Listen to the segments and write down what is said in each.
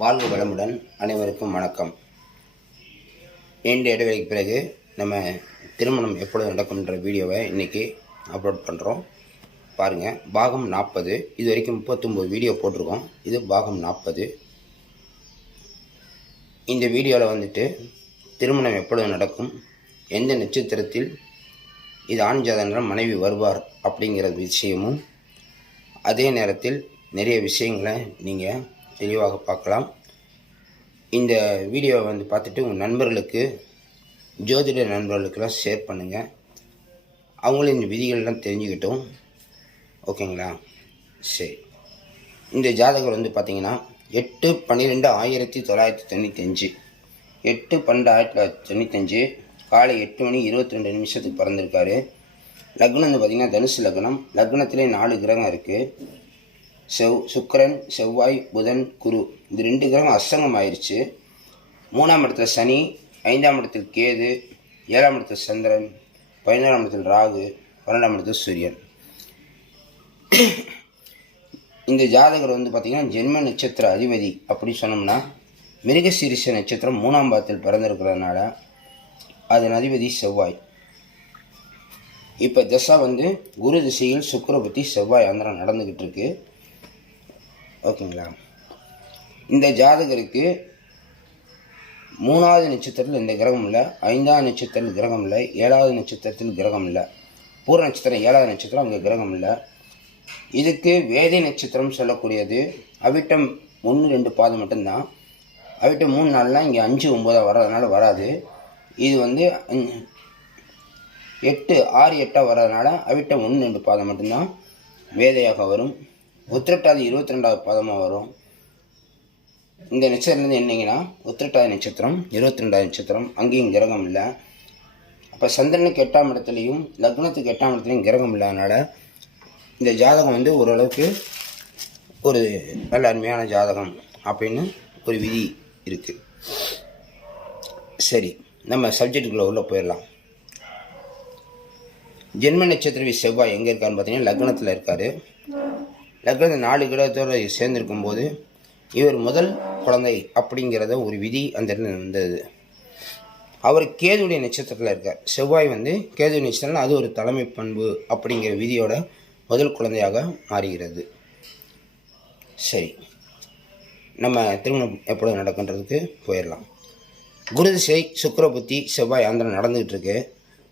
வாழ்வு வளமுடன். அனைவருக்கும் வணக்கம். நீண்ட இடைவெளிக்கு பிறகு நம்ம திருமணம் எப்பொழுது நடக்கும்ன்ற வீடியோவை இன்றைக்கி அப்லோட் பண்ணுறோம். பாருங்கள், பாகம் 40. இது வரைக்கும் 39 வீடியோ போட்டிருக்கோம். இது பாகம் 40. இந்த வீடியோவில் வந்துட்டு திருமணம் எப்பொழுது நடக்கும், எந்த நட்சத்திரத்தில் இது ஆண் ஜாதகர் மனைவி வருவார் அப்படிங்கிற விஷயமும், அதே நேரத்தில் நிறைய விஷயங்களை நீங்கள் தெளிவாக பார்க்கலாம். இந்த வீடியோவை பார்த்துட்டு உங்கள் நண்பர்களுக்கு, ஜோதிட நண்பர்களுக்கெல்லாம் ஷேர் பண்ணுங்கள். அவங்களும் இந்த விதிகள்லாம் தெரிஞ்சுக்கிட்டும். ஓகேங்களா? சரி, இந்த ஜாதகர் பார்த்திங்கன்னா 8/12/1995 8/12/1995 காலை 8:22 பிறந்திருக்காரு. லக்னம் பார்த்திங்கன்னா தனுசு லக்னம். லக்னத்திலே 4 கிரகம் இருக்குது. சுக்கிரன், செவ்வாய், புதன், குரு. இது 2 கிரகம் அஸ்தங்கம் ஆயிடுச்சு. 3ஆம் இடத்துல சனி, 5ஆம் இடத்தில் கேது, 7ஆம் இடத்தில் சந்திரன், 11ஆம் இடத்தில் ராகு, 12ஆம் இடத்தில் சூரியன். இந்த ஜாதகர் பார்த்திங்கன்னா ஜென்ம நட்சத்திர அதிபதி அப்படி சொன்னோம்னா மிருகசீரிஷ நட்சத்திரம் 3ஆம் பாதத்தில் பிறந்திருக்கிறதுனால அதன் அதிபதி செவ்வாய். இப்போ தசா குரு திசையில் சுக்கிர புத்தி செவ்வாய் அந்தரம் நடந்துக்கிட்டு இருக்கு. ஓகேங்களா? இந்த ஜாதகருக்கு 3ஆவது நட்சத்திரத்தில் இந்த கிரகம் இல்லை, 5ஆவது நட்சத்திரத்தில் கிரகம் இல்லை, 7ஆவது நட்சத்திரத்தில் கிரகம் இல்லை, பூர்ண நட்சத்திரம் 7ஆவது நட்சத்திரம் அங்கே கிரகம் இல்லை. இதுக்கு வேதை நட்சத்திரம் சொல்லக்கூடியது அவிட்டம் 1-2 பாதம் மட்டும்தான். அவிட்டம் 3 நாள்லாம் இங்கே 5-9 வர்றதுனால வராது. இது 8-6-8 வர்றதுனால அவிட்டம் 1-2 பாதம் மட்டும்தான் வேதையாக வரும். உத்திரட்டாதி 22ஆவது பாதமாக வரும். இந்த நட்சத்திரம்லேருந்து என்னங்கன்னா உத்திரட்டாதி நட்சத்திரம் 22ஆவது நட்சத்திரம், அங்கேயும் கிரகம் இல்லை. அப்போ சந்திரனுக்கு 8ஆம் இடத்துலையும் லக்னத்துக்கு 8ஆம் இடத்துலையும் கிரகம் இல்லாதனால இந்த ஜாதகம் ஓரளவுக்கு ஒரு நல்ல அருமையான ஜாதகம் அப்படின்னு ஒரு விதி இருக்குது. சரி, நம்ம சப்ஜெக்டுக்குள்ளே உள்ள போயிடலாம். ஜென்ம நட்சத்திரவி செவ்வாய் எங்கே இருக்காருன்னு பார்த்தீங்கன்னா லக்னத்தில் இருக்கார். லக்னத்தில் 4 கிரகத்தோடு சேர்ந்திருக்கும் போது இவர் முதல் குழந்தை அப்படிங்கிறத ஒரு விதி அந்த இடத்துல வந்தது. அவர் கேதுடைய நட்சத்திரத்தில் இருக்கார். செவ்வாய் கேது நட்சத்திரம், அது ஒரு தலைமை பண்பு அப்படிங்கிற விதியோட முதல் குழந்தையாக மாறுகிறது. சரி, நம்ம திருமணம் எப்பொழுது நடக்குன்றதுக்கு போயிடலாம். குரு திசை சுக்கிர புத்தி செவ்வாய் ஆந்திரம் நடந்துகிட்டு இருக்கு.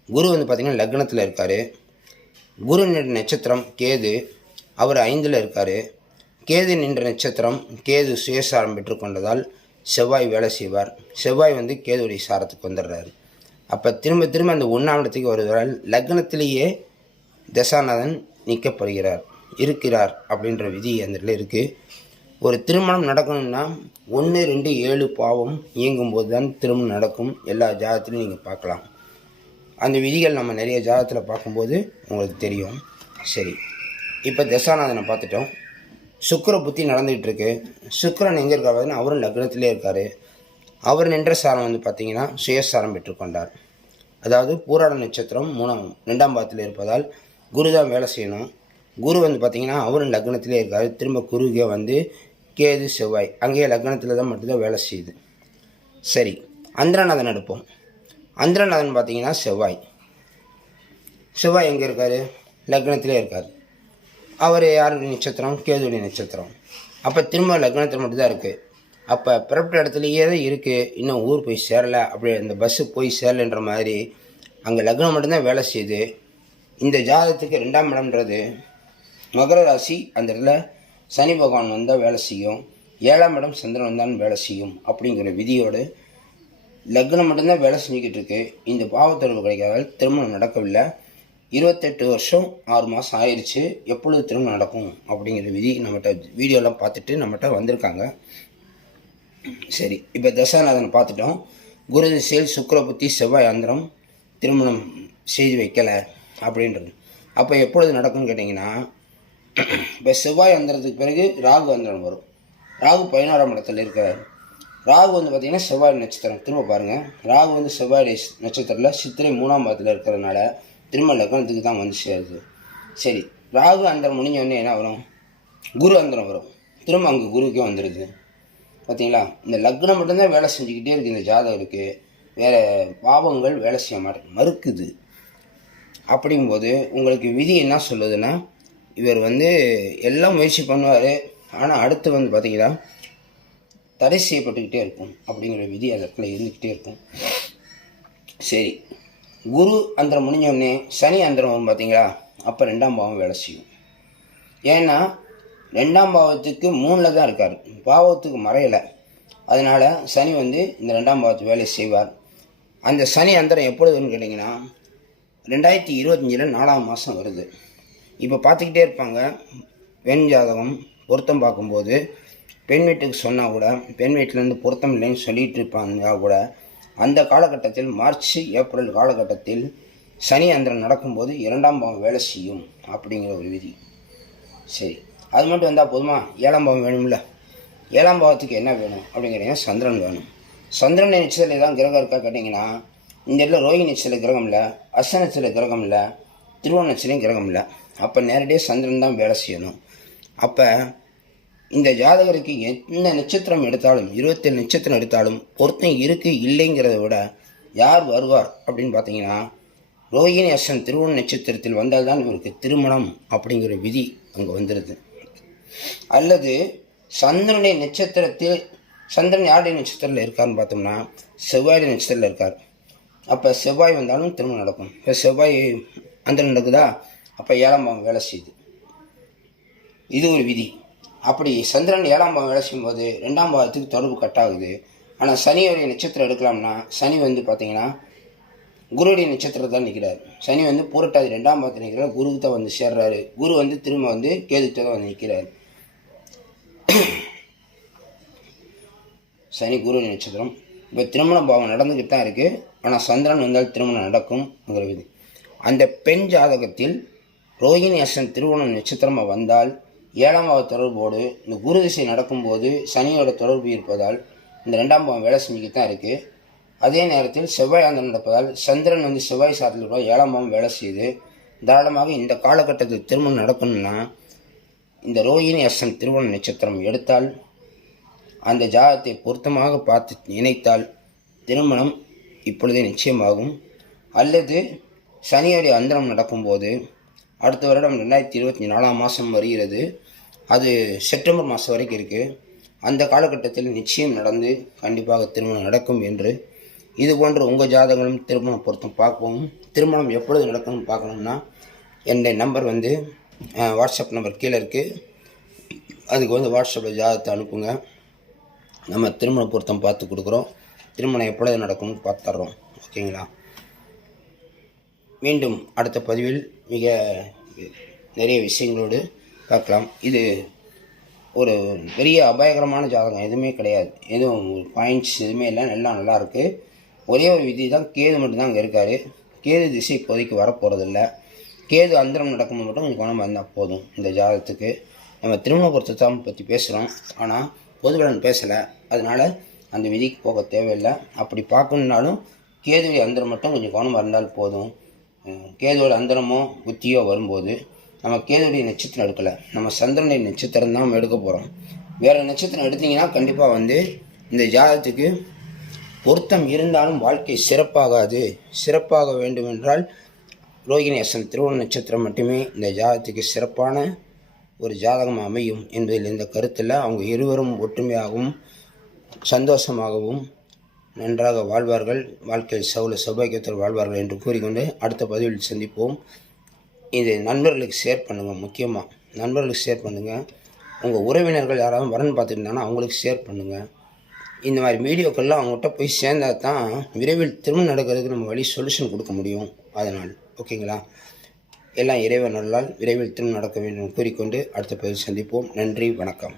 குரு பார்த்திங்கன்னா லக்னத்தில் இருக்கார். குரு நின்ற நட்சத்திரம் கேது, அவர் 5ல் இருக்கார். கேது நின்ற நட்சத்திரம் கேது சுயசாரம் பெற்றுக்கொண்டதால் செவ்வாய் வேலை செய்வார். செவ்வாய் கேதுடைய சாரத்துக்கு வந்துடுறாரு. அப்போ திரும்ப திரும்ப அந்த 1ஆம் இடத்துக்கு வருவதால் லக்னத்திலேயே தசாநாதன் நீக்கப்படுகிறார், இருக்கிறார் அப்படின்ற விதி அந்த இடத்துல இருக்குது. ஒரு திருமணம் நடக்கணும்னா 1, 2, 7 பாவம் இயங்கும்போது தான் திருமணம் நடக்கும். எல்லா ஜாதகத்திலையும் நீங்கள் பார்க்கலாம். அந்த விதிகள் நம்ம நிறைய ஜாதகத்தில் பார்க்கும்போது உங்களுக்கு தெரியும். சரி, இப்போ தசாநாதனை பார்த்துட்டோம். சுக்கிர புத்தி நடந்துகிட்டு இருக்கு. சுக்கிரன் எங்கே இருக்கார் பார்த்தீங்கன்னா அவரும் லக்னத்திலே இருக்கார். அவர் நின்ற சாரம் பார்த்திங்கன்னா சுயசாரம் பெற்றுக்கொண்டார். அதாவது பூராட நட்சத்திரம் 2ஆம் பாதத்தில் இருப்பதால் குரு தான் வேலை செய்யணும். குரு பார்த்திங்கன்னா அவரும் லக்னத்திலே இருக்கார். திரும்ப குருக்கே கேது செவ்வாய் அங்கேயே லக்னத்தில் தான் மட்டும்தான் வேலை செய்யுது. சரி, அந்திரநாதன் எடுப்போம். அந்திரநாதன் பார்த்திங்கன்னா செவ்வாய். செவ்வாய் எங்கே இருக்கார்? லக்னத்திலே இருக்கார். அவர் யாருடைய நட்சத்திரம்? கேதுடைய நட்சத்திரம். அப்போ திரும்ப லக்னத்தில் மட்டும்தான் இருக்குது. அப்போ பிறப்பிட்ட இடத்துலையே தான் இருக்குது, இன்னும் ஊர் போய் சேரலை, அப்படி அந்த பஸ்ஸு போய் சேரலைன்ற மாதிரி அங்கே லக்னம் மட்டும்தான் வேலை செய்யுது. இந்த ஜாதகத்துக்கு 2ஆம் இடம்ன்றது மகர ராசி. அந்த இடத்துல சனி பகவான் வந்தால் வேலை செய்யும், 7ஆம் இடம் சந்திரன் வந்தாலும் வேலை செய்யும் அப்படிங்கிற விதியோடு லக்னம் மட்டும்தான் வேலை செஞ்சுக்கிட்டு இருக்கு. இந்த பாவத்தொடர்பு கிடைக்காதால் திருமணம் நடக்கவில்லை. 28 வருஷம் 6 மாதம் ஆயிடுச்சு. எப்பொழுது திருமணம் நடக்கும் அப்படிங்கிற விதி நம்மகிட்ட வீடியோலாம் பார்த்துட்டு நம்மகிட்ட வந்திருக்காங்க. சரி, இப்போ தசாநாதனை பார்த்துட்டோம். குரு திசையில் சுக்கிர புத்தி செவ்வாய் அந்தரம் திருமணம் செய்து வைக்கலை அப்படின்றது. அப்போ எப்பொழுது நடக்கும்னு கேட்டிங்கன்னா, இப்போ செவ்வாய் அந்தரத்துக்கு பிறகு ராகு அந்தரம் வரும். ராகு 11ஆம் இடத்துல இருக்கிறார். ராகு பார்த்திங்கன்னா செவ்வாய் நட்சத்திரம். திரும்ப பாருங்கள், ராகு செவ்வாய் நட்சத்திரத்தில் சித்திரை 3ஆம் பாதத்தில் இருக்கிறதுனால திரும்ப லக்னத்துக்கு தான் சேருது. சரி, ராகு அந்தரம் முடிஞ்ச உடனே என்ன வரும்? குரு அந்தரம் வரும். திரும்ப அங்கே குருக்கே வந்துடுது. பார்த்தீங்களா, இந்த லக்னம் மட்டும்தான் வேலை செஞ்சுக்கிட்டே இருக்குது இந்த ஜாதகருக்கு, வேறு பாவங்கள் வேலை செய்ய மறுக்குது. அப்படிங்கும்போது உங்களுக்கு விதி என்ன சொல்லுதுன்னா, இவர் எல்லாம் முயற்சி பண்ணுவார், ஆனால் அடுத்து பார்த்தீங்கன்னா தடை செய்யப்பட்டுக்கிட்டே இருக்கும் அப்படிங்கிற விதி அந்த இடத்துல இருந்துக்கிட்டே இருக்கும். சரி, குரு அந்தரம் முடிஞ்சோடனே சனி அந்தரம் பார்த்தீங்களா, அப்போ 2ஆம் பாவம் வேலை செய்யும். ஏன்னா 2ஆம் பாவத்துக்கு 3ல் தான் இருக்கார், பாவத்துக்கு மறையலை. அதனால் சனி இந்த 2ஆம் பாவத்துக்கு வேலை செய்வார். அந்த சனி அந்தரம் எப்பொழுதுன்னு கேட்டிங்கன்னா 2025 4ஆம் மாதம் வருது. இப்போ பார்த்துக்கிட்டே இருப்பாங்க. பெண் ஜாதகம் பொருத்தம் பார்க்கும்போது பெண் வீட்டுக்கு சொன்னால் கூட பெண் வீட்டிலேருந்து பொருத்தம் இல்லைன்னு சொல்லிகிட்டு இருப்பாங்க கூட, அந்த காலகட்டத்தில் மார்ச் ஏப்ரல் காலகட்டத்தில் சனி அந்தரம் நடக்கும்போது 2ஆம் பாவம் வேலை செய்யும் அப்படிங்கிற ஒரு விதி. சரி, அது மட்டும் வந்தால் போதுமா? 7ஆம் பாவம் வேணும்ல. 7ஆம் பாவத்துக்கு என்ன வேணும் அப்படிங்கிறீங்கன்னா சந்திரன் வேணும். சந்திரன் நட்சத்திரத்தில் தான் கிரகம் இருக்கா கேட்டிங்கன்னா, இந்த இடத்துல ரோஹிணி நட்சத்திர கிரகம் இல்லை, அஸ்த நட்சத்திர கிரகம் இல்லை, திருவோண நட்சத்திரம் கிரகம் இல்லை. அப்போ நேரடியாக சந்திரன் தான் வேலை செய்யணும். அப்போ இந்த ஜாதகருக்கு எந்த நட்சத்திரம் எடுத்தாலும் 27 நட்சத்திரம் எடுத்தாலும் பொருத்தம் இருக்குது இல்லைங்கிறத விட யார் வருவார் அப்படின்னு பார்த்தீங்கன்னா, ரோஹிணி அஸ்தம் திருவோண நட்சத்திரத்தில் வந்தால்தான் இவருக்கு திருமணம் அப்படிங்கிற விதி அங்கே வந்துடுது. அல்லது சந்திரனுடைய நட்சத்திரத்தில், சந்திரன் யாருடைய நட்சத்திரத்தில் இருக்காருன்னு பார்த்தோம்னா செவ்வாயுடைய நட்சத்திரத்தில் இருக்கார். அப்போ செவ்வாய் வந்தாலும் திருமணம் நடக்கும். இப்போ செவ்வாய் அந்தரம் நடக்குதா, அப்போ 7ஆம் பாவம் வேலை செய்யுது. இது ஒரு விதி. அப்படி சந்திரன் 7ஆம் பாவம் வேலை செய்யும்போது 2ஆம் பாவத்துக்கு தொடர்பு கட்டாகுது. ஆனால் சனியோடைய நட்சத்திரம் எடுக்கலாம்னா சனி பார்த்தீங்கன்னா குருவுடைய நட்சத்திரத்தை தான் நிற்கிறார். சனி பூரட்டாதி 2ஆம் பாவத்தில் நிற்கிறார், குருவுக்கு தான் சேர்றாரு. குரு திரும்ப கேதுக்கிட்ட தான் நிற்கிறார். சனி குருவுடைய நட்சத்திரம். இப்போ திருமண பாவம் நடந்துக்கிட்டு தான் இருக்குது. ஆனால் சந்திரன் வந்தால் திருமணம் நடக்கும்ங்கிற விதி. அந்த பெண் ஜாதகத்தில் ரோஹிணி அஸ்தம் திருவோணம் நட்சத்திரமாக வந்தால் 7ஆம் பாவ தொடர்போடு இந்த குரு திசை நடக்கும்போது சனியோட தொடர்பு இருப்பதால் இந்த 2ஆம் பாவம் வேலை செஞ்சுக்கிட்டு தான் இருக்குது. அதே நேரத்தில் செவ்வாய் அந்தரம் நடப்பதால் சந்திரன் செவ்வாய் சாரத்தில் இருப்பதால் 7ஆம் பாவம் வேலை செய்யுது. தாராளமாக இந்த காலகட்டத்தில் திருமணம் நடக்கணும்னா இந்த ரோஹிணி அஸ்தம் திருவோண நட்சத்திரம் எடுத்தால், அந்த ஜாதகத்தை பொருத்தமாக பார்த்து நினைத்தால் திருமணம் இப்பொழுதே நிச்சயமாகும். அல்லது சனியோடைய அந்தரம் நடக்கும்போது அடுத்த வருடம் 2024ஆம் மாதம் வருகிறது, அது செப்டம்பர் மாதம் வரைக்கும் இருக்குது. அந்த காலகட்டத்தில் நிச்சயம் நடந்து கண்டிப்பாக திருமணம் நடக்கும் என்று, இது போன்ற உங்கள் ஜாதகங்களும் திருமணம் பொருத்தம் பார்ப்போம். திருமணம் எப்பொழுது நடக்கணும்னு பார்க்கணும்னா என்னுடைய நம்பர் வாட்ஸ்அப் நம்பர் கீழே இருக்குது. அதுக்கு வாட்ஸ்அப்பில் ஜாதகத்தை அனுப்புங்க. நம்ம திருமண பொருத்தம் பார்த்து கொடுக்குறோம். திருமணம் எப்பொழுது நடக்கும்னு பார்த்துட்றோம். ஓகேங்களா? மீண்டும் அடுத்த பதிவில் மிக நிறைய விஷயங்களோடு பார்க்கலாம். இது ஒரு பெரிய அபாயகரமான ஜாதகம் எதுவுமே கிடையாது. எதுவும் பாயிண்ட்ஸ் எதுவுமே இல்லை, எல்லாம் நல்லாயிருக்கு. ஒரே ஒரு விதி தான், கேது மட்டும்தான் அங்கே இருக்கார். கேது திசை இப்போதைக்கு வரப்போகிறதில்ல. கேது அந்தரம் நடக்கும்போது மட்டும் கொஞ்சம் கவனம் இருந்தால் போதும். இந்த ஜாதகத்துக்கு நம்ம திருமண பொருத்தத்தை பற்றி பேசுகிறோம், ஆனால் பொதுவலன் பேசலை. அதனால் அந்த விதிக்கு போக தேவையில்லை. அப்படி பார்க்கணுன்னாலும் கேதுவுடைய அந்தரம் மட்டும் கொஞ்சம் கவனமாக இருந்தால் போதும். கேதுவோட அந்தரமோ புத்தியோ வரும்போது நம்ம கேதுவுடைய நட்சத்திரம் எடுக்கலை, நம்ம சந்திரனுடைய நட்சத்திரம் தான் நம்ம எடுக்க போகிறோம். வேறு நட்சத்திரம் எடுத்திங்கன்னா கண்டிப்பாக இந்த ஜாதகத்துக்கு பொருத்தம் இருந்தாலும் வாழ்க்கை சிறப்பாகாது. சிறப்பாக வேண்டுமென்றால் ரோகிணி அஸ்தம் திருவோண நட்சத்திரம் மட்டுமே இந்த ஜாதகத்துக்கு சிறப்பான ஒரு ஜாதகம் அமையும் என்பதில் இந்த கருத்தில் அவங்க இருவரும் ஒற்றுமையாகவும் சந்தோஷமாகவும் நன்றாக வாழ்வார்கள், வாழ்க்கையில் சௌபாகியத்தில் வாழ்வார்கள் என்று கூறிக்கொண்டு அடுத்த பதிவில் சந்திப்போம். இது நண்பர்களுக்கு ஷேர் பண்ணுங்கள். முக்கியமாக நண்பர்களுக்கு ஷேர் பண்ணுங்கள். உங்கள் உறவினர்கள் யாராவது வரன்னு பார்த்துருந்தாங்கன்னா அவங்களுக்கு ஷேர் பண்ணுங்கள். இந்த மாதிரி வீடியோக்கள்லாம் அவங்ககிட்ட போய் சேர்ந்தால் தான் விரைவில் திருமணம் நடக்கிறதுக்கு நம்ம வழி சொல்யூஷன் கொடுக்க முடியும். அதனால் ஓகேங்களா? எல்லாம் இறைவன் அருளால் விரைவில் திருமணம் நடக்க வேண்டும் கூறிக்கொண்டு அடுத்த பதிவில் சந்திப்போம். நன்றி, வணக்கம்.